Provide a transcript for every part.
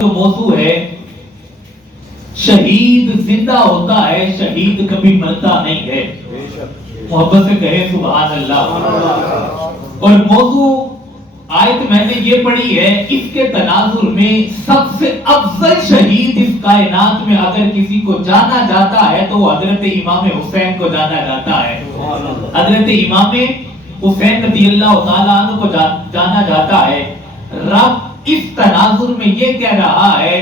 جو موضوع ہے شہید زندہ ہوتا ہے، شہید کبھی مرتا نہیں ہے. محبت سے کہے سبحان اللہ. اور موضوع آیت میں نے یہ پڑھی ہے، اس کے تناظر میں سب سے افضل شہید اس کائنات میں اگر کسی کو جانا جاتا ہے تو وہ حضرت امام حسین کو جانا جاتا ہے. حضرت امام حسین رضی اللہ تعالیٰ عنہ کو جانا جاتا ہے. رب اس تناظر میں یہ کہہ رہا ہے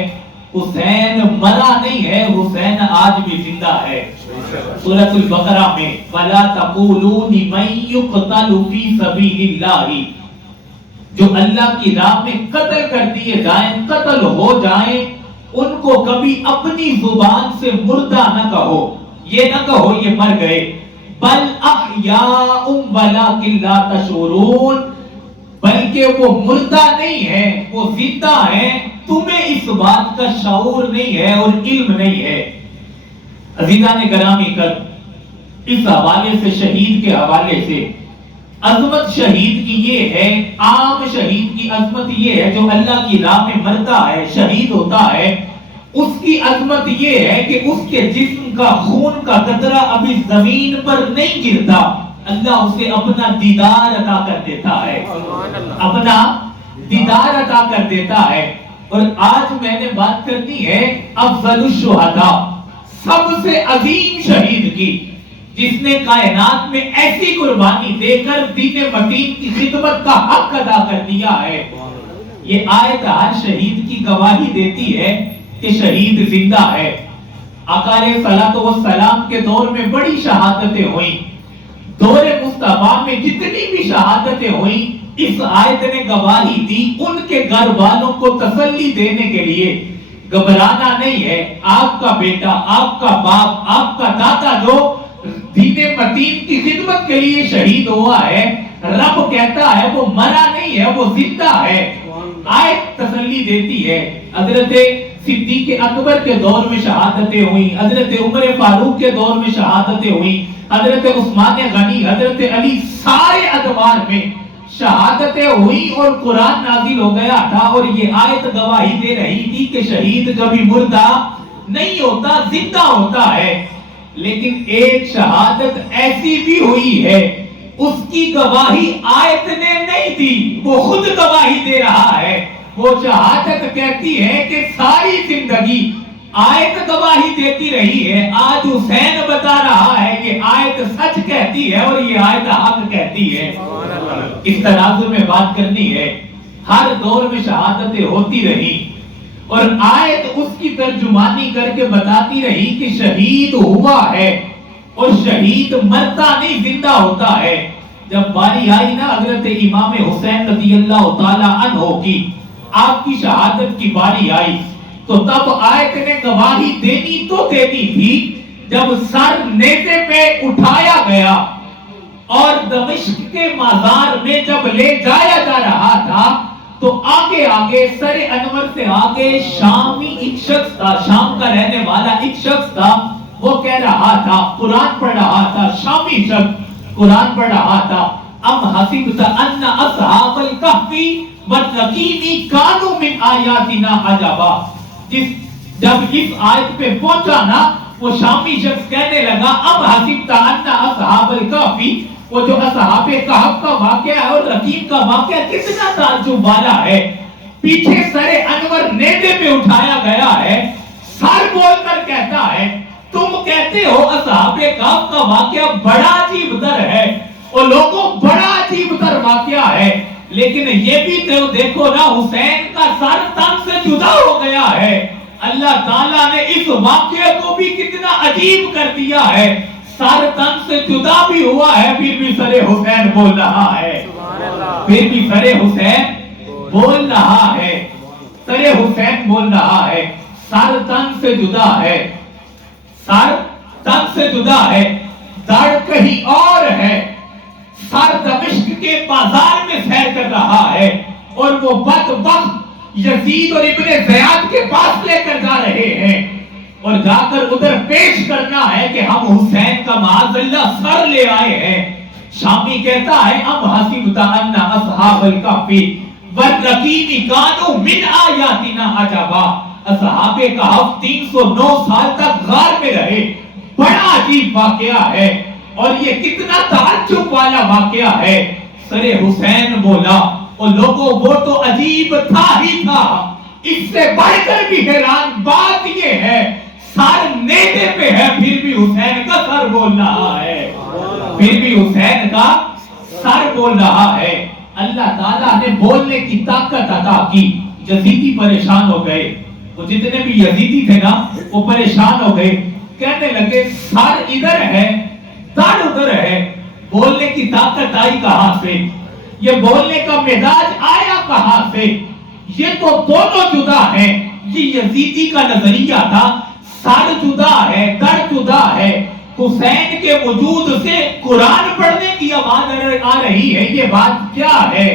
حسین مرا نہیں ہے، حسین آج بھی زندہ ہے. سورۃ البقرہ میں وَلَا تَقُولُوا لِمَن يُقْتَلُ فِي سَبِيلِ اللَّهِ، جو اللہ کی راہ میں قتل کر دیے جائیں، قتل ہو جائیں، ان کو کبھی اپنی زبان سے مردہ نہ کہو، یہ نہ کہو یہ مر گئے. بل احیاء ولکن لا تشعرون، بلکہ وہ مردہ نہیں ہے، وہ زندہ ہے، تمہیں اس بات کا شعور نہیں ہے اور علم نہیں ہے. عزیزان گرامی اس حوالے سے، شہید کے حوالے سے، عظمت شہید کی یہ ہے، عام شہید کی عظمت یہ ہے جو اللہ کی راہ میں مرتا ہے، شہید ہوتا ہے، اس کی عظمت یہ ہے کہ اس کے جسم کا خون کا قطرہ ابھی زمین پر نہیں گرتا، اللہ اسے اپنا دیدار عطا کر دیتا ہے، اپنا دیدار عطا کر دیتا ہے. اور آج میں نے بات کرنی ہے افضل الشہداء، سب سے عظیم شہید کی، جس نے کائنات میں ایسی قربانی دے کر دین متین کی خدمت کا حق ادا کر دیا ہے. یہ آیت ہر شہید کی گواہی دیتی ہے کہ شہید زندہ ہے. آقا علیہ الصلوۃ والسلام کے دور میں بڑی شہادتیں ہوئیں، دور مصطفیٰ میں جتنی بھی شہادتیں ہوئیں، اس آیت نے گواہی دی. ان کے گھر والوں کو تسلی دینے کے لیے گھبرانا نہیں ہے، آپ کا بیٹا، آپ کا باپ، آپ کا دادا جو دین متین کی خدمت کے لیے شہید ہوا ہے، رب کہتا ہے وہ مرا نہیں ہے، وہ زندہ ہے. آیت تسلی دیتی ہے. حضرت صدیق اکبر کے دور میں شہادتیں ہوئیں، حضرت عمر فاروق کے دور میں شہادتیں ہوئیں، حضرت عثمان غنی، حضرت علی، سارے ادوار میں شہادتیں ہوئی اور قرآن نازل ہو گیا تھا. اور یہ آیت گواہی دے رہی تھی کہ شہید کبھی مردہ نہیں ہوتا، زندہ ہوتا ہے. لیکن ایک شہادت ایسی بھی ہوئی ہے، اس کی گواہی آیت نے نہیں دی، وہ خود گواہی دے رہا ہے. وہ شہادت کہتی ہے کہ ساری زندگی آیت گواہی دیتی رہی ہے، آج حسین بتا رہا ہے کہ آیت سچ کہتی ہے اور یہ آیت حق کہتی ہے. اس تناظر میں بات کرنی ہے. ہر دور میں شہادتیں ہوتی رہی اور آیت اس کی ترجمانی کر کے بتاتی رہی کہ شہید ہوا ہے اور شہید مرتا نہیں، زندہ ہوتا ہے. جب باری آئی نا حضرت امام حسین رضی اللہ تعالی عنہ کی، آپ کی شہادت کی باری آئی، تو تب آیت نے گواہی دینی تو دینی تھی. جب سر نیزے پہ اٹھایا گیا اور دمشق کے مزار میں جب لے جایا جا رہا تھا، تو آگے آگے سر انور سے آگے شامی ایک شخص تھا، شام کا رہنے والا ایک شخص تھا. وہ کہہ رہا تھا، قرآن پڑھ رہا تھا، شامی شخص قرآن پڑھ رہا تھا. ام حسبت ان اصحاب الکہف والرقیم کانوا من آیاتنا عجبا. جب اس آیت پہ پہنچا نا، وہ شامی شخص کہنے لگا ام حسبت ان اصحاب الکہف، وہ جو اصحاب کہف کا واقعہ ہے اور رقیم کا واقعہ کتنا تعجب والا ہے. پیچھے سر انور نیزے پہ اٹھایا گیا ہے، سر بول کر کہتا ہے تم کہتے ہو اصحاب کہف کا واقعہ بڑا عجیب تر ہے اور لوگوں بڑا عجیب تر واقعہ ہے، لیکن یہ بھی تو دیکھو نا، حسین کا سر تن سے جدا ہو گیا ہے. اللہ تعالیٰ نے اس واقعے کو بھی کتنا عجیب کر دیا ہے، سر تن سے جدا بھی ہوا ہے، پھر بھی سر حسین بول رہا ہے، پھر بھی سر حسین بول رہا ہے، سر حسین بول رہا ہے. سر تن سے جدا ہے، سر تن سے جدا ہے، دڑ کہیں اور ہے، سر دمشق کے بازار میں سیر کر رہا ہے اور وہ بدبخت یزید اور ابن زیاد کے پاس لے کر جا رہے ہیں اور جا کر ادھر پیش کرنا ہے کہ ہم حسین کا معاذ اللہ سر لے آئے ہیں. شامی کہتا ہے ام حسبت ان اصحاب الکہف والرقیم کانوا من آیاتنا عجبا. اصحاب کہف 309 سال تک غار میں رہے. بڑا عجیب واقعہ ہے اور یہ کتنا تعجب والا واقعہ ہے. سر حسین بولا اور لوگوں وہ تو عجیب تھا ہی تھا. اس سے بڑھ کر بھی حیران بات یہ ہے سر نیزے پہ ہے پھر بھی حسین کا سر بول رہا ہے. پھر بھی حسین کا سر بول رہا ہے. اللہ تعالیٰ نے بولنے کی طاقت عطا کی. یزیدی پریشان ہو گئے. وہ جتنے بھی یزیدی تھے نا وہ پریشان ہو گئے. کہنے لگے سر ادھر ہے دڑ ادھر ہے. بولنے کی طاقت آئی کہاں سے؟ یہ بولنے کا مزاج آیا کہاں سے؟ یہ تو دونوں جدا ہیں. یہ یزیدی کا نظریہ تھا سر جدا ہے دڑ جدا ہے. حسین کے وجود سے قرآن پڑھنے کی آواز آ رہی ہے. یہ بات کیا ہے؟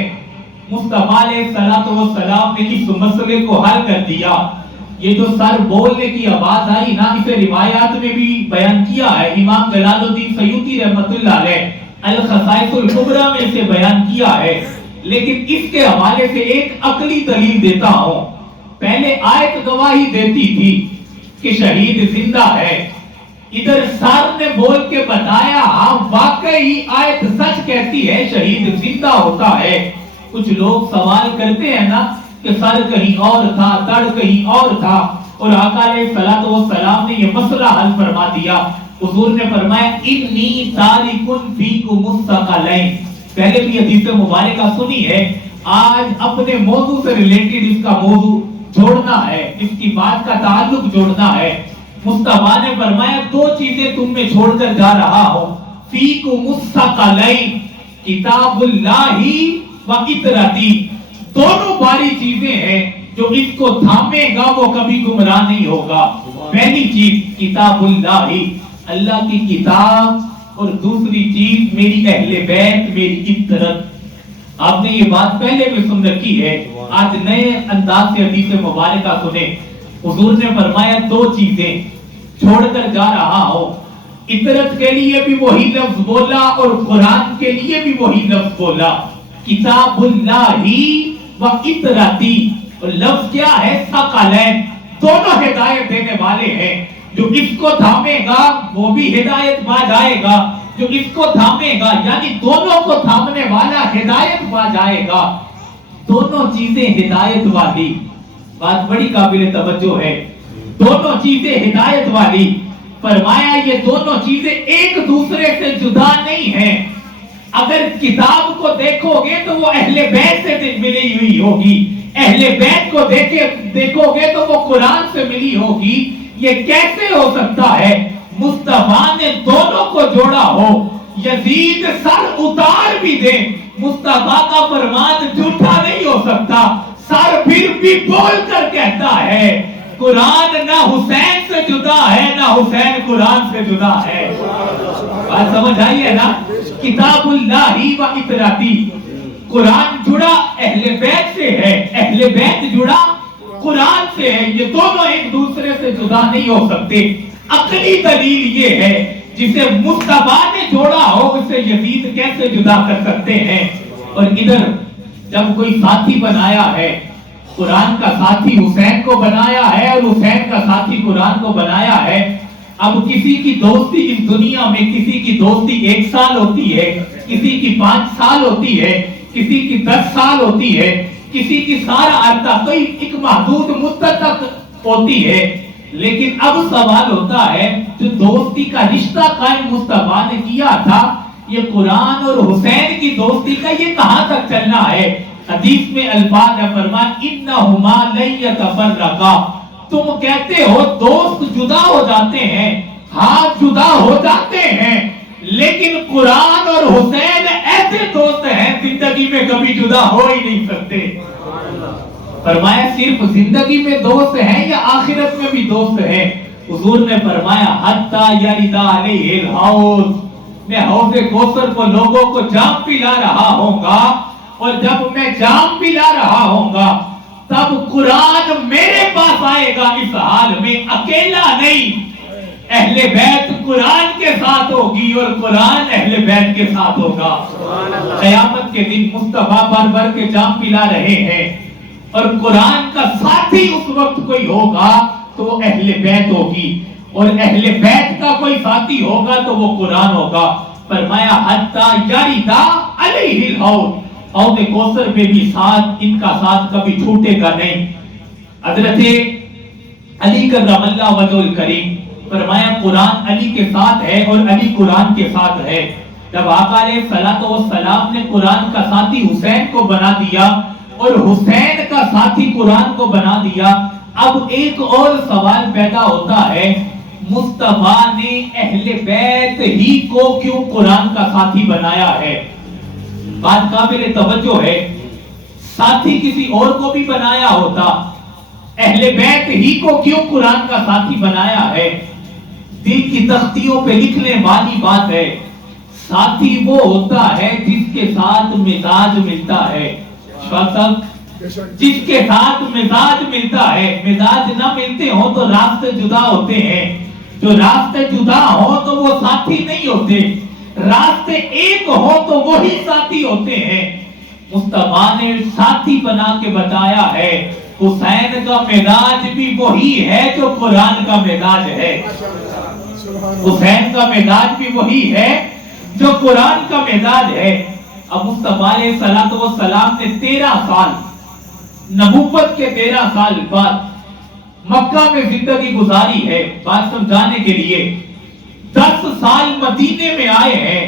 مصطفیٰ علیہ السلام نے اس مسئلے کو حل کر دیا. یہ جو سر بولنے کی آواز آئی نا اسے روایات میں بھی بیان کیا ہے. امام جلال الدین سیوطی رحمۃ اللہ علیہ الخصائص الکبریٰ میں اسے بیان کیا ہے. لیکن اس کے حوالے سے ایک عقلی دلیل دیتا ہوں. پہلے آیت گواہی دیتی تھی کہ شہید زندہ ہے. ادھر سر نے بول کے بتایا ہاں واقعی آیت سچ کہتی ہے شہید زندہ ہوتا ہے. کچھ لوگ سوال کرتے ہیں نا کہ سر کہیں اور تھا دڑ کہیں اور تھا اور آقا علیہ الصلوۃ والسلام نے یہ مسئلہ حل فرما دیا. حضور نے فرمایا انی تارک فیکم الثقلین. پہلے بھی حدیث مبارکہ سنی ہے. آج اپنے موضوع سے ریلیٹڈ اس کا موضوع جوڑنا ہے اس کی بات کا تعلق جوڑنا ہے. مصطفیٰ نے فرمایا دو چیزیں تم میں چھوڑ کر جا رہا ہوں. فیکم الثقلین کتاب اللہ و اطرتی. دونوں باری چیزیں ہیں جو اس کو تھامے گا وہ کبھی گمراہ نہیں ہوگا. پہلی چیز کتاب اللہ اللہ کی کتاب اور دوسری چیز میری اہل بیت میری اطرت. آپ نے یہ بات پہلے بھی سن رکھی ہے. آج نئے انداز سے حدیث مبارکہ سنیں. حضور نے فرمایا دو چیزیں چھوڑ کر جا رہا ہوں. اطرت کے لیے بھی وہی لفظ بولا اور قرآن کے لیے بھی وہی لفظ بولا کتاب اللہ و اطرتی. اور لفظ کیا ہے؟ ثقلین. دونوں ہدایت دینے والے ہیں. جو اس کو تھامے گا وہ بھی ہدایت پا جائے گا. جو اس کو تھامے گا یعنی دونوں کو تھامنے والا ہدایت پا جائے گا. دونوں چیزیں ہدایت والی. بات بڑی قابل توجہ ہے. دونوں چیزیں ہدایت والی. فرمایا یہ دونوں چیزیں ایک دوسرے سے جدا نہیں ہیں. اگر کتاب کو دیکھو گے تو وہ اہل بیت سے ملی ہوئی ہوگی. اہل بیت کو دیکھو گے تو وہ قرآن سے ملی ہوگی. یہ کیسے ہو سکتا ہے؟ مصطفیٰ نے دونوں کو جوڑا ہو. یزید سر اتار بھی دے مصطفیٰ کا فرمان جھوٹا نہیں ہو سکتا. سر پھر بھی بول کر کہتا ہے قرآن نہ حسین سے جدا ہے نہ حسین قرآن سے جدا ہے. بات سمجھ آئی ہے نا؟ کتاب اللہ و اطرتی. قرآن جڑا اہل بیت سے ہے اہل بیت جڑا قرآن سے ہے. یہ دونوں ایک دوسرے سے جدا نہیں ہو سکتے. عقلی دلیل یہ ہے جسے مصطفیٰ نے جوڑا ہو اسے یزید کیسے جدا کر سکتے ہیں؟ اور ادھر جب کوئی ساتھی بنایا ہے قرآن کا ساتھی حسین کو بنایا ہے اور حسین کا ساتھی قرآن کو بنایا ہے. اب کسی کی دوستی اس دنیا میں کسی کی دوستی 1 سال ہوتی ہے کسی کی 5 سال ہوتی ہے کسی کی 10 سال ہوتی ہے کسی کی سارا عرصہ کوئی ایک محدود مدت تک ہوتی ہے. لیکن اب سوال ہوتا ہے جو دوستی کا رشتہ قائم مصطفیٰ نے کیا تھا یہ قرآن اور حسین کی دوستی کا یہ کہاں تک چلنا ہے؟ حدیث میں الفاظ ہے فرمایا انہما لن یتفرقا. تم کہتے ہو دوست جدا ہو جاتے ہیں ہاں جدا ہو جاتے ہیں لیکن قرآن اور حسین ایسے دوست ہیں زندگی میں کبھی جدا ہو ہی نہیں سکتے. فرمایا صرف زندگی میں دوست ہیں یا آخرت میں بھی دوست ہیں؟ حضور نے فرمایا حتی یرد علیہ الحوض. میں حوض کوثر کو لوگوں کو جام پلا رہا ہوں گا اور جب میں جام پلا رہا ہوں گا تب قرآن میرے پاس آئے گا اس حال میں اکیلا نہیں. اہل بیت قرآن کے ساتھ ہوگی اور قرآن اہل بیت کے ساتھ ہوگا. قیامت کے دن مصطفیٰ بھر بھر کے جام پلا رہے ہیں اور قرآن کا ساتھی اس وقت کوئی ہوگا تو وہ اہل بیت ہوگی اور اہل بیت کا کوئی ساتھی ہوگا تو وہ قرآن ہوگا. فرمایا حتی یریدا علیہ الحوض، حوض کوثر پہ بھی ساتھ ان کا ساتھ کبھی چھوٹے گا نہیں. حضرت علی کرم اللہ وجہ الکریم فرمایا قرآن علی کے ساتھ ہے اور علی قرآن کے ساتھ ہے. جب آقا علیہ الصلوۃ والسلام نے قرآن کا ساتھی حسین کو بنا دیا اور حسین کا ساتھی قرآن کو بنا دیا، اب ایک اور سوال پیدا ہوتا ہے، مصطفیٰ نے اہل بیت ہی کو کیوں قرآن کا ساتھی بنایا ہے؟ بات قابل توجہ ہے. ساتھی کسی اور کو بھی بنایا ہوتا، اہل بیت ہی کو کیوں قرآن کا ساتھی بنایا ہے؟ دل کی تختیوں پہ لکھنے والی بات ہے. ساتھی وہ ہوتا ہے جس کے ساتھ مزاج ملتا ہے. جس کے ساتھ مزاج ملتا ہے. مزاج نہ ملتے ہوں تو راستے جدا ہوتے ہیں. جو راستے جدا ہوں تو وہ ساتھی نہیں ہوتے، راستے ایک ہو تو وہی ساتھی ہوتے ہیں. مصطفیٰ نے ساتھی بنا کے بتایا ہے حسین کا مزاج بھی وہی ہے جو قرآن کا مزاج ہے. حسین کا مزاج بھی وہی ہے جو قرآن کا مزاج ہے. اب مصطفیٰ علیہ السلام نے 13 سال نبوت کے 13 سال بعد مکہ میں زندگی گزاری ہے. بات سمجھانے کے لیے 10 سال مدینے میں آئے ہیں،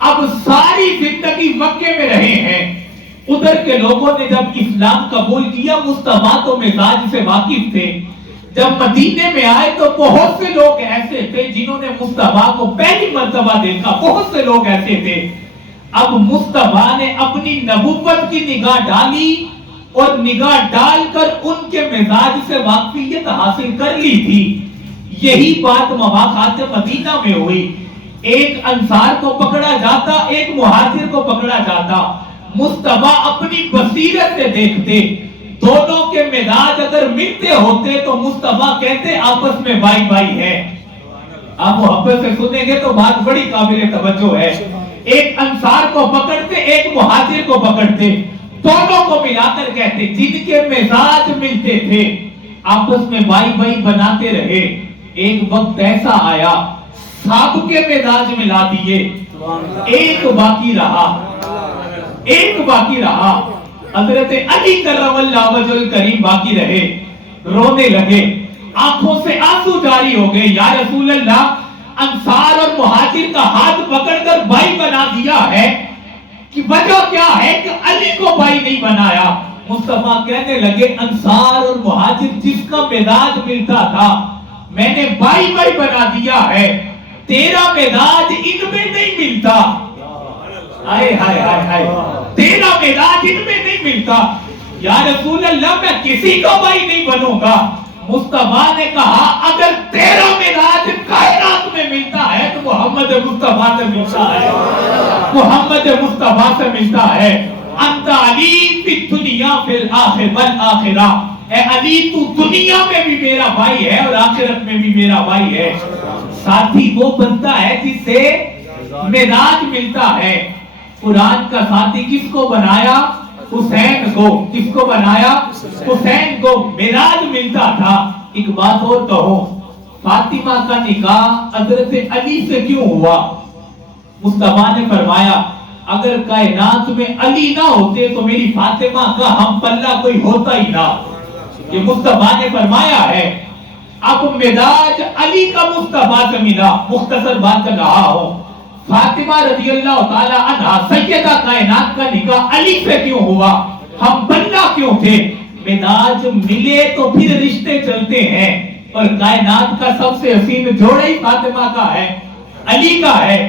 اب ساری زندگی مکے میں رہے ہیں. ادھر کے لوگوں نے جب اسلام قبول کیا مصطفیٰ تو مزاج سے واقف تھے. جب مدینے میں آئے تو بہت سے لوگ ایسے تھے جنہوں نے مصطفیٰ کو پہلی مرتبہ دیکھا، بہت سے لوگ ایسے تھے. اب مصطفیٰ نے اپنی نبوت کی نگاہ ڈالی اور نگاہ ڈال کر ان کے مزاج سے واقفیت حاصل کر لی تھی. یہی بات مواقعات مدینہ میں ہوئی. ایک انصار کو پکڑا جاتا، ایک مہاجر کو پکڑا جاتا. مصطفیٰ اپنی بصیرت سے دیکھتے، دونوں کے مزاج اگر ملتے ہوتے تو مصطفیٰ کہتے آپس میں بائی بائی ہے. آپ محبت سے سنیں گے تو بات بڑی قابل توجہ ہے. ایک انصار کو پکڑتے، ایک مہاجر کو پکڑتے، دونوں کو ملا کر کہتے جن کے مزاج ملتے تھے آپس میں بائی بائی بناتے رہے. ایک وقت ایسا آیا سب کے مزاج ملا دیے، ایک باقی رہا، ایک باقی رہا. حضرت علی کرم اللہ وجہ الکریم باقی رہے. رونے لگے، آنکھوں سے آنسو جاری ہو گئے. یا رسول اللہ، انصار اور مہاجر کا ہاتھ پکڑ کر بھائی بنا دیا ہے، کہ وجہ کیا ہے کہ علی کو بھائی نہیں بنایا؟ مصطفیٰ کہنے لگے انصار اور مہاجر جس کا مزاج ملتا تھا میں نے بھائی بھائی بنا دیا ہے، تیرا مزاج ان میں نہیں ملتا. آئے ہائے ہائے ہائے، تیرا مزاج ان میں نہیں ملتا. یا رسول اللہ، میں کسی کو بھائی نہیں بنوں گا. مصطفیٰ نے کہا اگر تیرا مزاج کائنات میں ملتا ہے تو محمد مصطفیٰ سے ملتا ہے، محمد مصطفیٰ سے ملتا ہے. انت علی فی الدنیا فی الآخرہ، اے علی تو دنیا میں بھی میرا بھائی ہے اور آخرت میں بھی میرا بھائی ہے. ساتھی وہ بنتا ہے جس سے مزاج ملتا ہے. قرآن کا ساتھی کس کو بنایا؟ حسین کو. کس کو بنایا؟ حسین کو. مزاج ملتا تھا. ایک بات اور کہو، فاطمہ کا نکاح حضرت علی سے کیوں ہوا؟ مصطفیٰ نے فرمایا اگر کائنات میں علی نہ ہوتے تو میری فاطمہ کا ہم پلہ کوئی ہوتا ہی نہ. یہ مصطفیٰ نے فرمایا ہے. اب مزاج علی کا مصطفیٰ سے ملا. مختصر بات کر رہا ہوں، فاطمہ رضی اللہ تعالی عنہا سیدہ کائنات کا نکاح علی سے کیوں ہوا؟ ہم بندہ کیوں تھے؟ مزاج ملے تو پھر رشتے چلتے ہیں، اور کائنات کا سب سے حسین جوڑا ہی فاطمہ کا ہے، علی کا ہے.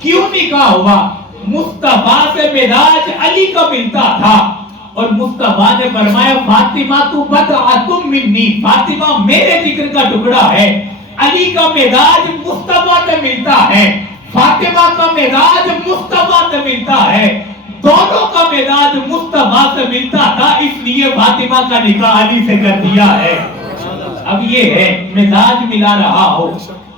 کیوں نکاح ہوا؟ مصطفیٰ سے مزاج علی کا ملتا تھا اور مصطفیٰ نے فرمایا فاطمہ تو بضعۃ منی، فاطمہ میرے ذکر کا ٹکڑا ہے. علی کا مزاج مصطفیٰ سے ملتا ہے، فاطمہ کا مزاج مصطفیٰ سے ملتا ہے. دونوں کا مزاج مصطفیٰ سے ملتا تھا، اس لیے فاطمہ کا نکاح علی سے کر دیا ہے. اب یہ ہے مزاج ملا رہا ہو،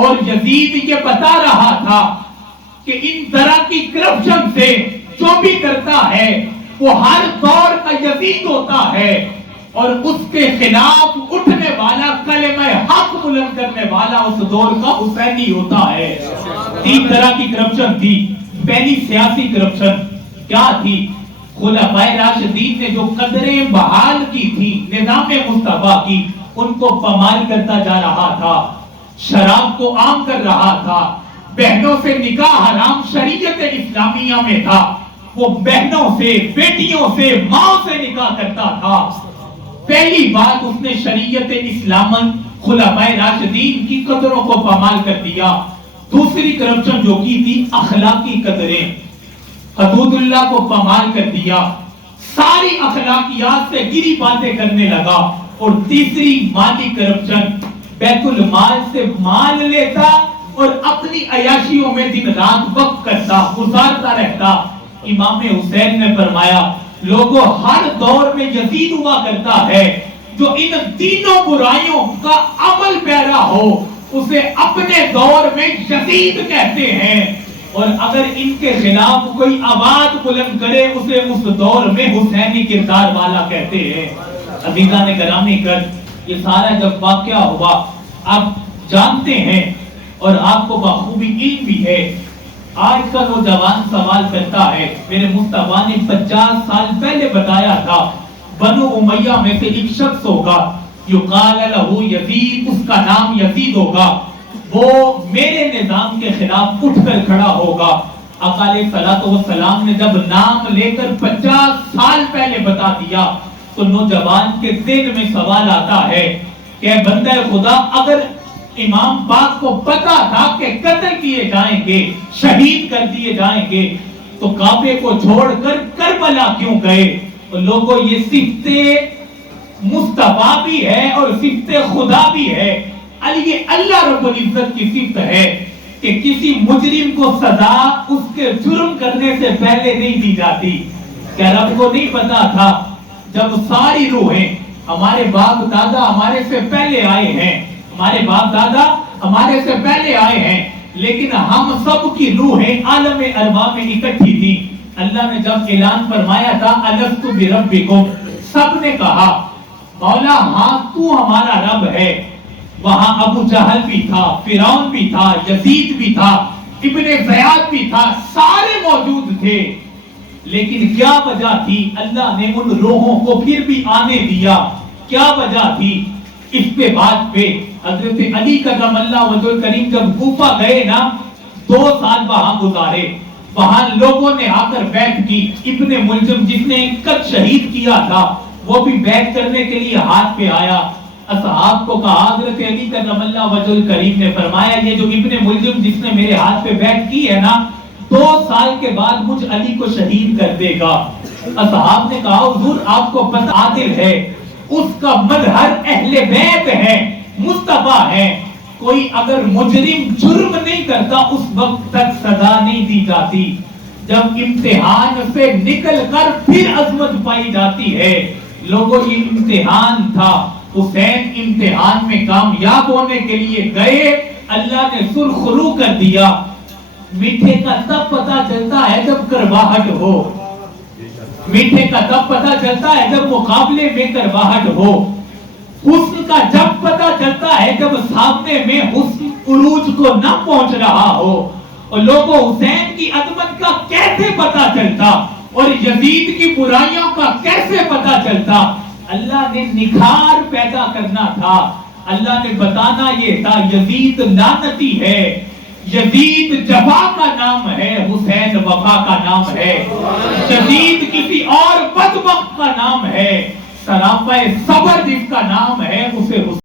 اور یزید یہ بتا رہا تھا کہ ان طرح کی کرپشن سے جو بھی کرتا ہے وہ ہر دور کا یزید ہوتا ہے، اور اس کے خلاف اٹھنے والا کلمہ حق بلند کرنے والا اس دور کا حسینی ہوتا ہے۔ تین طرح کی کرپشن تھی۔ پہلی سیاسی کرپشن کیا تھی؟ خلفائے راشدین نے جو قدریں بحال کی تھی نظام مصطفیٰ کی، ان کو پامال کرتا جا رہا تھا، شراب کو عام کر رہا تھا، بہنوں سے نکاح حرام شریعت اسلامیہ میں تھا، وہ بہنوں سے، بیٹیوں سے، ماں سے نکاح کرتا تھا۔ پہلی بات اس نے شریعت اسلام خلفائے راشدین کی قدروں کو پامال کر دیا۔ دوسری کرپشن جو کی تھی اخلاقی قدریں، حدود اللہ کو پامال کر دیا، ساری اخلاقیات سے گری باتیں کرنے لگا۔ اور تیسری مالی کرپشن، بیت المال سے مال لیتا اور اپنی عیاشیوں میں دن رات وقت کرتا، گزارتا رہتا۔ امام حسین نے فرمایا لوگوں ہر دور میں یزید ہوا کرتا ہے، جو ان تینوں برائیوں کا عمل پیرا ہو اسے اپنے دور میں یزید کہتے ہیں، اور اگر ان کے خلاف کوئی آواز بلند کرے اسے اس دور میں حسینی کردار والا کہتے ہیں۔ عزیزان گرامی یہ سارا جب واقعہ ہوا آپ جانتے ہیں اور آپ کو بخوبی علم بھی ہے۔ آج کا نوجوان سوال کرتا ہے، میرے مصطفیٰ نے 50 سال پہلے بتایا تھا بنو امیہ میں سے ایک شخص ہوگا یقال لہو یزید، اس کا نام یزید ہوگا، وہ میرے نظام کے خلاف اٹھ کر کھڑا ہوگا۔ آقا علیہ الصلوۃ والسلام نے جب نام لے کر 50 سال پہلے بتا دیا تو نوجوان کے ذہن میں سوال آتا ہے کہ بندہ خدا اگر امام پاک کو پتا تھا کہ قتل کیے جائیں گے، شہید کر دیے جائیں گے، تو کعبے کو چھوڑ کر کربلا کیوں گئے؟ اور لوگوں یہ صفت مصطفیٰ بھی ہے اور صفت خدا بھی ہے۔ یہ اللہ رب العزت کی صفت ہے کہ کسی مجرم کو سزا اس کے جرم کرنے سے پہلے نہیں دی جاتی۔ کیا رب کو نہیں پتا تھا جب ساری روحیں ہمارے باپ دادا ہمارے سے پہلے آئے ہیں، ہمارے باپ دادا ہمارے سے پہلے آئے ہیں، لیکن ہم سب کی روحیں عالم ارواح میں اکٹھی تھی۔ اللہ نے جب اعلان فرمایا تھا الست بربکم، سب نے کہا مولا ہاں تو ہمارا رب ہے۔ وہاں ابو جہل بھی تھا، فرعون بھی تھا، یزید بھی تھا، ابن زیاد بھی تھا، سارے موجود تھے، لیکن کیا وجہ تھی؟ اللہ نے ان روحوں کو پھر بھی آنے دیا۔ کیا وجہ تھی؟ اس پہ بات پہ حضرت علی کرم اللہ وجہ کریم جب کوفہ گئے نا 2 سال وہاں گزارے، وہاں لوگوں نے آ کر بیعت کی۔ ابن ملجم جس نے قد شہید کیا تھا وہ بھی بیعت کرنے کے لیے ہاتھ پہ آیا۔ اصحاب کو کہا، حضرت علی کرم اللہ وجہ کریم نے فرمایا یہ جو ابن ملجم جس نے میرے ہاتھ پہ بیعت کی ہے نا 2 سال کے بعد مجھ علی کو شہید کر دے گا۔ اصحاب نے کہا حضور آپ کو پتہ عادل ہے، اس کا مظہر اہل بیت ہے، مصطفیٰ ہے، کوئی اگر مجرم جرم نہیں کرتا اس وقت تک سزا نہیں دی جاتی، جب امتحان سے نکل کر پھر عظمت پائی جاتی ہے۔ لوگوں یہ امتحان تھا، حسین امتحان میں کامیاب ہونے کے لیے گئے، اللہ نے سرخ رو کر دیا۔ میٹھے کا تب پتہ چلتا ہے جب کرواہٹ ہو، میٹھے کا تب پتہ چلتا ہے جب مقابلے میں کرواہٹ ہو، حسن کا جب پتہ چلتا ہے جب سامنے میں حسن عروج کو نہ پہنچ رہا ہو۔ اور لوگوں حسین کی عظمت کا کیسے پتہ چلتا اور یزید کی برائیوں کا کیسے پتہ چلتا؟ اللہ نے نکھار پیدا کرنا تھا، اللہ نے بتانا یہ تھا یزید لعنتی ہے، یزید جفا کا نام ہے، حسین وفا کا نام ہے، یزید کسی اور بدبخت کا نام ہے، سراپا صبر جس کا نام ہے اسے